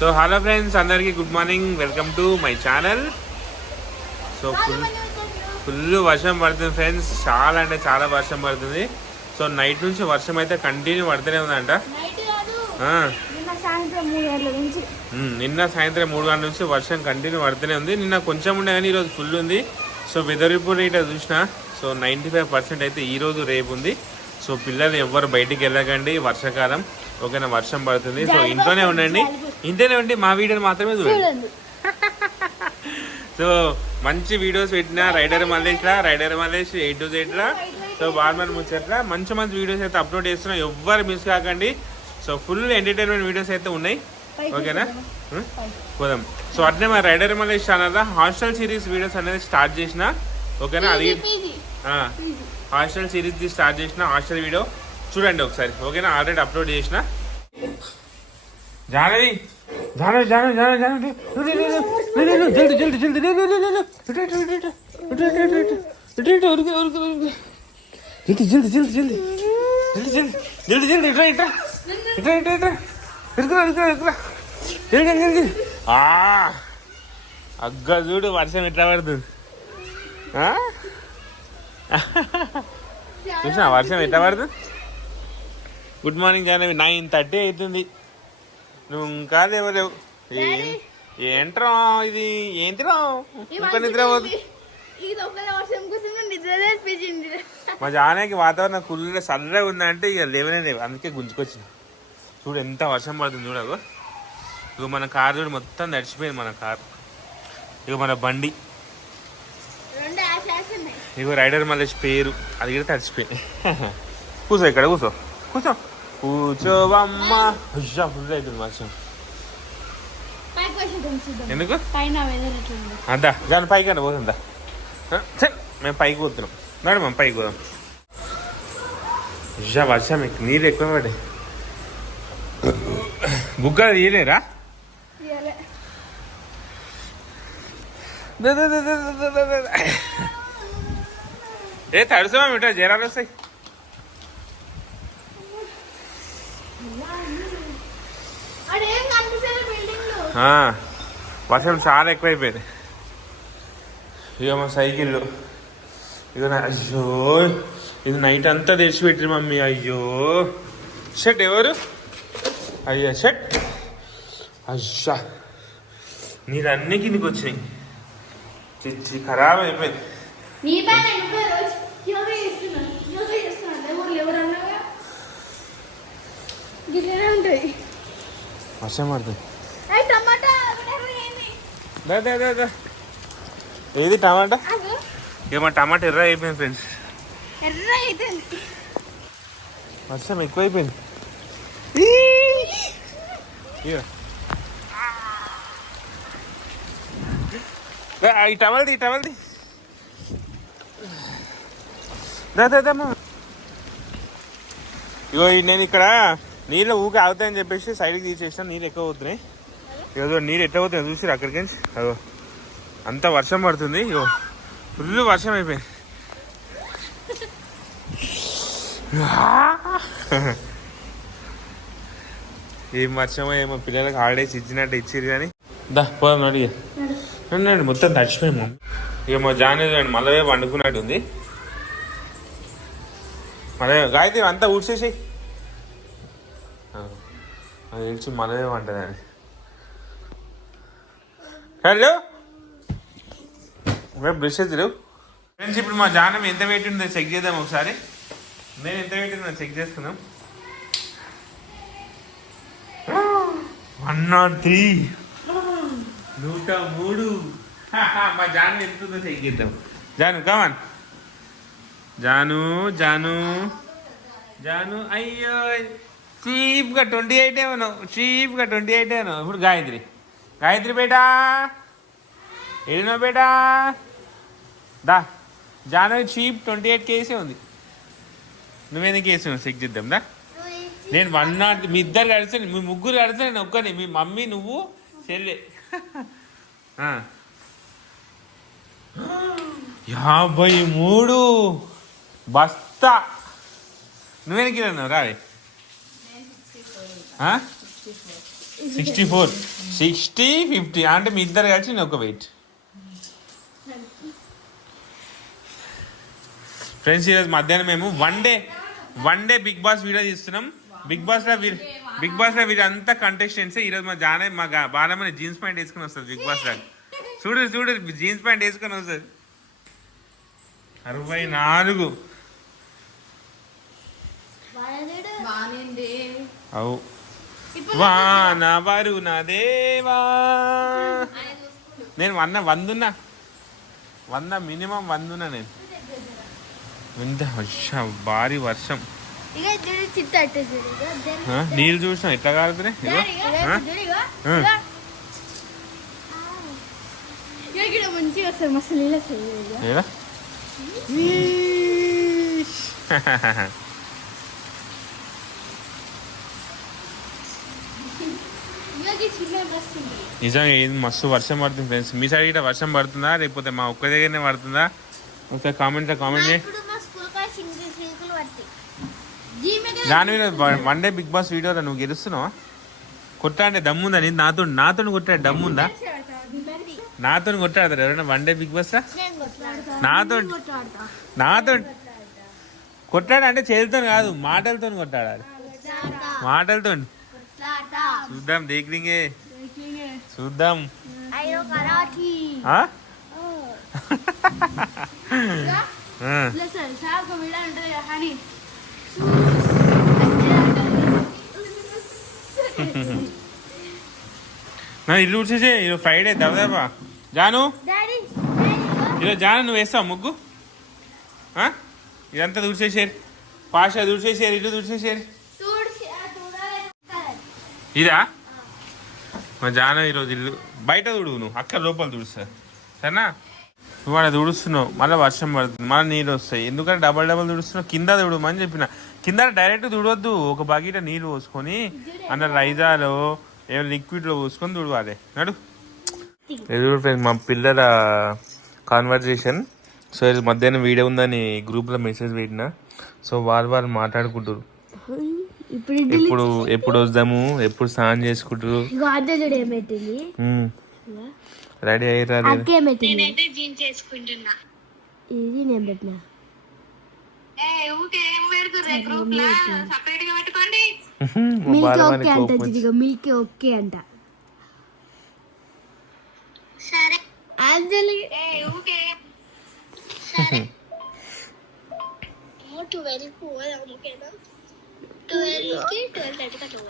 So hello friends అందరికీ good morning. Welcome to my channel. So full full వర్షం పడుతుంది friends. చాలా అంటే చాలా వర్షం పడుతుంది. సో నైట్ నుంచి వర్షం అయితే కంటిన్యూ పడుతూనే ఉందంట. నిన్న సాయంత్రం మూడు గంటల నుంచి. వర్షం కంటిన్యూ పడుతూనే ఉంది. నిన్న కొంచెం ఉండే కానీ ఈరోజు ఫుల్ ఉంది. సో వెదర్ రిపోర్ట్ ఇట్లా చూసిన. సో నైంటీ ఫైవ్ పర్సెంట్ అయితే ఈ రోజు రేపు ఉంది. సో పిల్లలు ఎవ్వరు బయటికి వెళ్ళకండి. వర్షాకాలం ఓకేనా? వర్షం పడుతుంది. సో ఇంట్లోనే ఉండండి. ఇంట్లోనే ఉండి మా వీడియోని మాత్రమే చూడండి. సో మంచి వీడియోస్ పెట్టిన రైడర్ మల్లేష్ రా rider Mallesh eight two eight రా సో బార్మన్ ముచ్చట్ల మంచి మంచి వీడియోస్ అయితే అప్లోడ్ చేస్తున్నా. ఎవ్వరు మిస్ కాకండి. సో ఫుల్ ఎంటర్టైన్మెంట్ వీడియోస్ అయితే ఉన్నాయి. ఓకేనా? ఉం? పోదాం. సో అట్నే మా rider Mallesh channel hostel series videos అనేది స్టార్ట్ చేసిన. ఓకేనా? అది. హాస్టల్ సిరీస్ ది స్టార్ట్ చేసిన హాస్టల్ వీడియో చూడండి ఒకసారి. ఓకేనా? ఆల్రెడీ అప్లోడ్ చేసిన. జానవి! జానవి జానవి జానవి జానవి జల్ది జల్ది జల్ది జల్ది జల్ది జల్ది జల్ది జల్ది జల్ది ఇట్రా ఇట్రా ఇట్రా ఇట్రా ఇట్రా ఇరుకురా ఇరుకురా ఇరుకురా జల్ది జల్ది ఆ అగ్గ చూడు వర్షం ఎట్లా పడుతుంది ఆ? వర్షం ఎట్లా పడుతుంది good morning Janavi nine thirty అవుతుంది నువ్వు ఇంకా లేవలేవు ఏంట్రా ఇది? ఏంటిరా ఇంకా నిద్ర మా జానకి వాతావరణం కుళ్ళ చల్లగా ఉందంటే ఇక లేవనే లేవు. అందుకే గుంజుకొచ్చింది చూడు ఎంత వర్షం పడుతుంది చూడకు. ఇక మన కార్ చూడు మొత్తం తడిచిపోయింది మన కార్. ఇక మన బండి. ఇగో రైడర్ మల్లేష్ పేరు. అది కూడా తడిచిపోయింది. కూర్చో ఇక్కడ కూర్చో కూర్చో కూర్చోవమ్మ. హుషా ఫుల్ అవుతుంది వర్షం ఎందుకు? అదా దాని పైకి అని పోతుందా మేము పైకి పోతున్నాం మేడం మేము పైకి పోదాం. హుషా వర్షం నీరు ఎక్కువ పడే. బుక్క తీయలేరా? ఏ తడుసా మిఠా జరాలు వస్తాయి. వర్షం చాలా ఎక్కువైపోయింది. ఇక మా సైకిళ్ళు ఇక నా అయ్యో ఇది నైట్ అంతా తెచ్చిపెట్టిరు మమ్మీ. అయ్యో. షర్ట్ ఎవరు? అయ్యా షర్ట్. అయ్యా. నీరన్నీ కిందికి వచ్చినాయి. చిచ్చి ఖరాబ్ అయిపోయింది. వర్షం ఏది? టమాటా? ఏమో టమాటా ఎర్ర అయిపోయింది ఫ్రెండ్స్. ఎర్ర అయిపోయింది. వర్షం ఈ టవల్ది ఈ టమల్ది దా దా ఇగో నేను ఇక్కడ నీళ్ళు ఊకే ఆగుతాయని చెప్పేసి సైడ్కి తీసేసిన నీళ్ళు ఎక్కువ పోతున్నాయి. ఏదో నీళ్ళు ఎట్లా పోతున్నాయి చూసి అక్కడికి అదో అంత వర్షం పడుతుంది. ఇగో ఫుల్ వర్షం అయిపోయింది. ఏం వర్షమో ఏమో పిల్లలకు హాలిడేస్ ఇచ్చినట్టు ఇచ్చిరు కానీ. దా పోదాం మొత్తం తడిచిపోయాము ఇక మా జానే చూడండి మళ్ళీ వండుకున్నట్టు ఉంది మళ్ళీ గాయత్రి అంతా ఊడ్చేసి అది తెలిసి మళ్ళీ వంటదని హలో? బ్రష్ లేవు ఫ్రెండ్స్ ఇప్పుడు మా జానం ఎంత వెయిట్ ఉందో చెక్ చేద్దాం ఒకసారి. నేను ఎంత వెయిట్ ఉందో చెక్ చేసుకుందాం. వన్ నాట్ త్రీ నూట మూడు. మా జాను ఎంత ఉందో చెక్ చేద్దాం. Janu come on Janu Janu. Janu అయ్యో. చీప్గా ట్వంటీ ఎయిట్ ఏమను? చీప్గా ట్వంటీ ఎయిట్ ఏమను? ఇప్పుడు గాయత్రి. గాయత్రి బేటా? ఏడినో బేటా? దా జానవి చీప్ ట్వంటీ ఎయిట్ కేసే ఉంది. నువ్వేందుకు కేసు? చెక్ చేద్దాం దా. నేను వన్ నాట్ మీ ఇద్దరు కలిసి మీ ముగ్గురు కలిసి నేను ఒక్కని మీ మమ్మీ నువ్వు చెల్లె. యాభై మూడు. బస్తా. నువ్వేనకి రావే. సిక్స్టీ ఫోర్ సిక్స్టీ ఫిఫ్టీ అంటే మీ ఇద్దరు కలిసి నేను ఒక వెయిట్ ఫ్రెండ్స్ ఈరోజు మధ్యాహ్నం మేము one day one day Bigg Boss video తీస్తున్నాం. బిగ్ బాస్లో వీరు బిగ్ బాస్లో వీరు అంతా కంటెస్టెంట్స్ ఈరోజు మా జానే మా బాలమని జీన్స్ ప్యాంట్ వేసుకుని వస్తుంది బిగ్ బాస్లో చూడు చూడు జీన్స్ ప్యాంట్ వేసుకొని వస్తుంది. అరవై నాలుగు. అవు. వాన వరుణ దేవా. నేను వంద వందున్నా వంద మినిమం వందున్నా నేను. ఎంత వర్షం భారీ వర్షం. నీళ్ళు చూసినా ఎట్లా కాలుతున్నాయి? మంచిగా ఇగో. ఏదా? మస్తు వర్షం పడుతుంది ఫ్రెండ్స్. మీ సైడ్ ఇట్లా వర్షం పడుతుందా? లేకపోతే మా ఒక్క దగ్గరనే పడుతుందా? ఒకసారి కామెంట్ కామెంట్ దాని మీద వన్ డే బిగ్ బాస్ వీడియోలో నువ్వు గెలుస్తున్నావా? కొట్టాడే దమ్ముందా? నీది నాతో నాతో కొట్టాడు దమ్ముందా? నాతో కొట్టాడతారు ఎవరైనా? వన్ డే బిగ్ బాస్ నాతో నాతో కొట్టాడు అంటే చేతితో కాదు మాటలతో కొట్టాడాలి మాటలతో చూద్దాం చూద్దాం. కదా హనీ. నా ఇల్లు ఊడ్చేసే ఈరోజు ఫ్రైడే దవదాబా జాను? ఈరోజు జాను నువ్వు వేస్తావు ముగ్గు? ఆ? ఇదంతా దుడిచేసేరు పాషా దుడిచేసేరు ఇల్లు దుడిచేసేరు ఇదా? మా జాన ఈరోజు ఇల్లు బయట తుడువు నువ్వు అక్కడ లోపల తుడుస్తా సరేనా? నువ్వు అక్కడ తుడుస్తున్నావు మళ్ళీ వర్షం పడుతుంది మళ్ళీ నీళ్ళు వస్తాయి. ఎందుకంటే డబల్ డబల్ తుడుస్తున్నావు కింద తుడుమని చెప్పిన. కింద డైరెక్ట్ తుడవద్దు ఒక బకెట్ నీళ్ళు పోసుకొని అందులో రైజాలో ఏమైనా లిక్విడ్లో పోసుకొని తుడవాలి నడు. ఎదురు ఫ్రెండ్స్ మా పిల్లల కాన్వర్జేషన్ సో ఇది మధ్యాహ్నం వీడియో ఉందని గ్రూప్లో మెసేజ్ పెట్టిన. సో వాళ్ళు వాళ్ళు మాట్లాడుకుంటారు ఇప్పుడు ఎప్పుడు ఎప్పుడు వద్దాము? ఎప్పుడు స్నానం చేసుకుంటారు? రెడీ అయ్యారా ఇది నేను పెట్టిన. మిల్క్ ఓకే అంట మిల్క్ ఓకే అంట. సరే.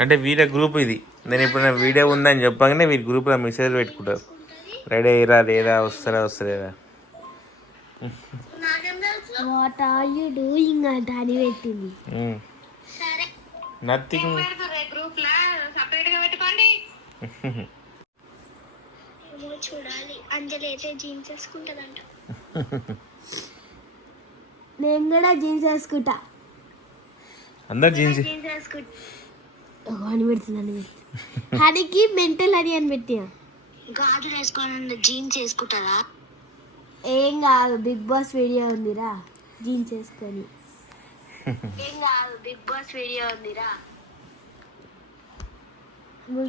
అంటే వీళ్ళ గ్రూప్ ఇది. నేను ఎప్పుడైనా వీడియో ఉందని చెప్పగానే వీళ్ళ గ్రూప్లో మెసేజ్ పెట్టుకుంటారు. రెడీ అయ్యారా లేదా వస్తారా వాట్ ఆర్ యు డూయింగ్ అని పెట్టింది. సరే నథింగ్ పెడుతుర్రే గ్రూప్ లా సపరేట్గా పెట్టుకోండి ఏమో చూడాలి అంజలి అయితే జీన్స్ వేసుకుంటదంట నేను కూడా జీన్స్ వేసుకుంటా. అందరు జీన్స్ అని మెంటల్ అని అని పెట్టిన గాజులు జీన్స్ వేసుకుంటారా? ఏం కాదు బిగ్ బాస్ వీడియో ఉందిరా జీన్స్ వేసుకొని. ఏం కాదు బిగ్ బాస్ వీడియో ఉందిరా.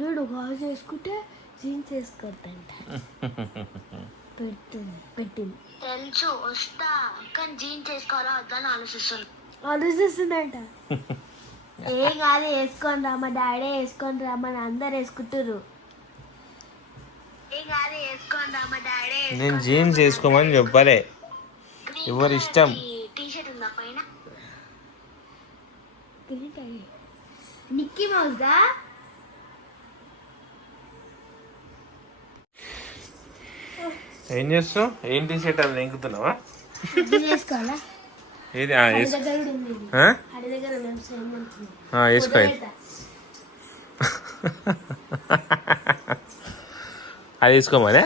చూడు గాజు వేసుకుంటే జీన్స్ వేసుకోవద్దంట పెడుతుంది పెట్టింది. తెలుసు వస్తా. కానీ జీన్స్ వేసుకోవాలా వద్దా అని ఆలోచిస్తున్నా ఆలోచిస్తుందంట. ఏం కాదు వేసుకొని రా మా డాడీ వేసుకొని రా మన అందరు వేసుకుంటారు ఏం కాదు వేసుకోండి మా డాడీ నేను జీన్స్ వేసుకోమని చెప్పలే. ఎవరి ఇష్టం? టీ షర్ట్ ఉందా పైన? నిక్కీ మౌస్ దా ఏం చేస్తావు ఏం టీ షర్ట్ అది ఎంకుతున్నావా? ఏది? ఆ, హడి వేసుకో దగ్గర కూడా ఉంది ఇది. ఆ? హడి దగ్గర మేము సేమ్ ఉంటుంది ఆ, వేసుకో పెడతా. అది వేసుకోమనే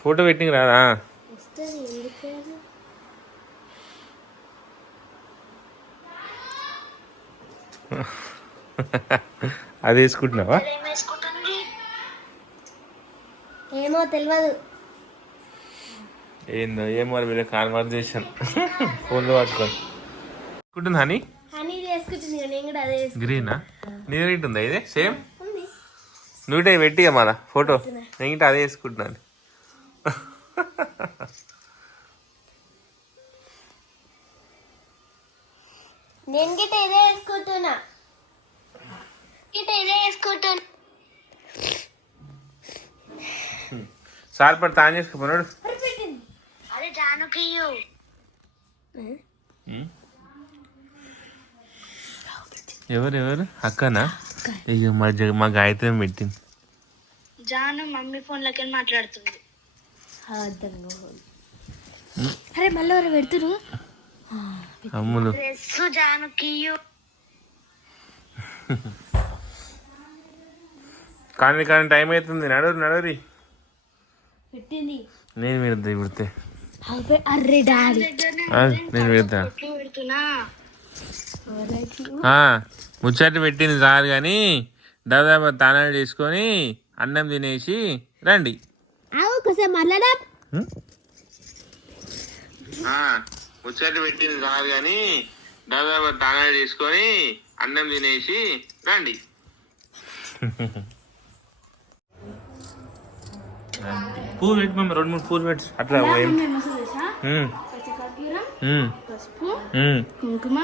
ఫోటో పెట్టింగ్ రాదా? అది వేసుకుంటున్నావా? ఏమో తెలియదు. ఏందో ఏమో వీళ్ళ కాన్వర్జేషన్ ఫోన్లో పట్టుకొని. అనుకుంటుంది హనీ. గ్రీనా నీ రీట్ ఉందా ఇదే? సేమ్ ఉంది. నువ్వుటే పెట్టి మన ఫోటో నేను అదే వేసుకుంటున్నాను నేను గిట్ట ఇదే వేసుకుంటున్నా గిట్ట ఇదే వేసుకుంటున్నా సార్ పడి తాను చేసుకున్నాడు ఎవరు ఎవరు? అక్కనా? ఇక మా జగ మా గాయత్రి పెట్టింది. జాను మమ్మీ ఫోన్లోకి మాట్లాడుతుంది? అరే మళ్ళీ ఎవరు పెడుతురు? అమ్ములు. కానీ కానీ టైం అవుతుంది. నడవరు నడవరి పెట్టింది. నేను పెడతా ఇప్పుడితే డాడీ. నేను పెడతా. ముచ్చట పెట్టింది సార్ కానీ దాదాపు తానాలు చేసుకొని అన్నం తినేసి రండి. ఆవు కొంచెం మళ్ళా ముచ్చట పెట్టింది సార్ కానీ దాదాపు తానాలు చేసుకొని అన్నం తినేసి రండి. పూలు పెట్టి మమ్మీ రెండు మూడు పూలు పెట్టి. అట్లా పసుపు కుంకుమ.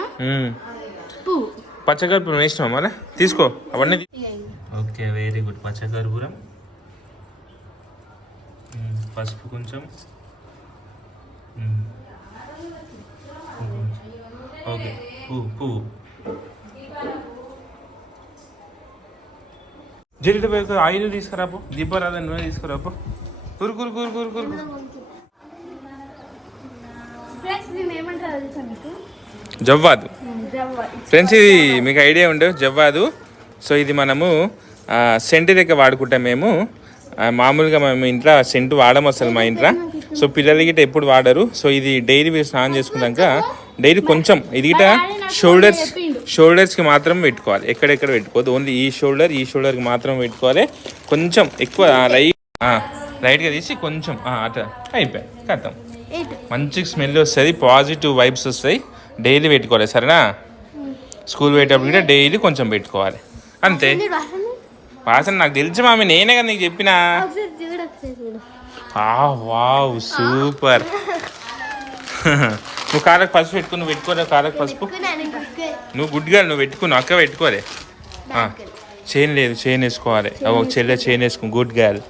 పువ్వు. పచ్చకర్పూరం వేసినావా తీసుకో అవన్నీ ఓకే వెరీ గుడ్ పచ్చకర్పూరం. పసుపు కొంచెం. ఓకే పువ్వు పువ్వు. జరిగిన పోయి ఆయిల్ తీసుకురాపు దీపారాధన నూనె తీసుకురాపు. కురు కురు కురు కురు కురు జవ్వాదు. ఫ్రెండ్స్ ఇది మీకు ఐడియా ఉండే జవ్వాదు. సో ఇది మనము సెంటు లెక్క వాడుకుంటాం మేము. మామూలుగా మేము ఇంట్లో సెంటు వాడము అసలు మా ఇంట్లో. సో పిల్లలు గిట్ట ఎప్పుడు వాడరు. సో ఇది డైలీ మీరు స్నానం చేసుకున్నాక డైలీ కొంచెం ఇది గిట్ట షోల్డర్స్ షోల్డర్స్కి మాత్రం పెట్టుకోవాలి. ఎక్కడెక్కడ పెట్టుకోవద్దు. ఓన్లీ ఈ షోల్డర్ ఈ షోల్డర్కి మాత్రం పెట్టుకోవాలి. కొంచెం ఎక్కువ లైట్ లైట్గా తీసి కొంచెం అట్లా అయిపోయి కథం మంచి స్మెల్ వస్తుంది పాజిటివ్ వైబ్స్ వస్తాయి డైలీ పెట్టుకోవాలి సరేనా? స్కూల్ పోయేటప్పుడు కూడా డైలీ కొంచెం పెట్టుకోవాలి. అంతే. వాసన? నాకు తెలిసి మామి నేనే కదా నీకు చెప్పినా. Wow super. నువ్వు కారకు పసుపు పెట్టుకుని నువ్వు పెట్టుకోలే కారకు పసుపు? నువ్వు గుడ్డిగా నువ్వు పెట్టుకున్నావు అక్క పెట్టుకోలే చైన్ లేదు చైన్ వేసుకోవాలి. చెల్లె చైన్ వేసుకో గుడ్ గర్ల్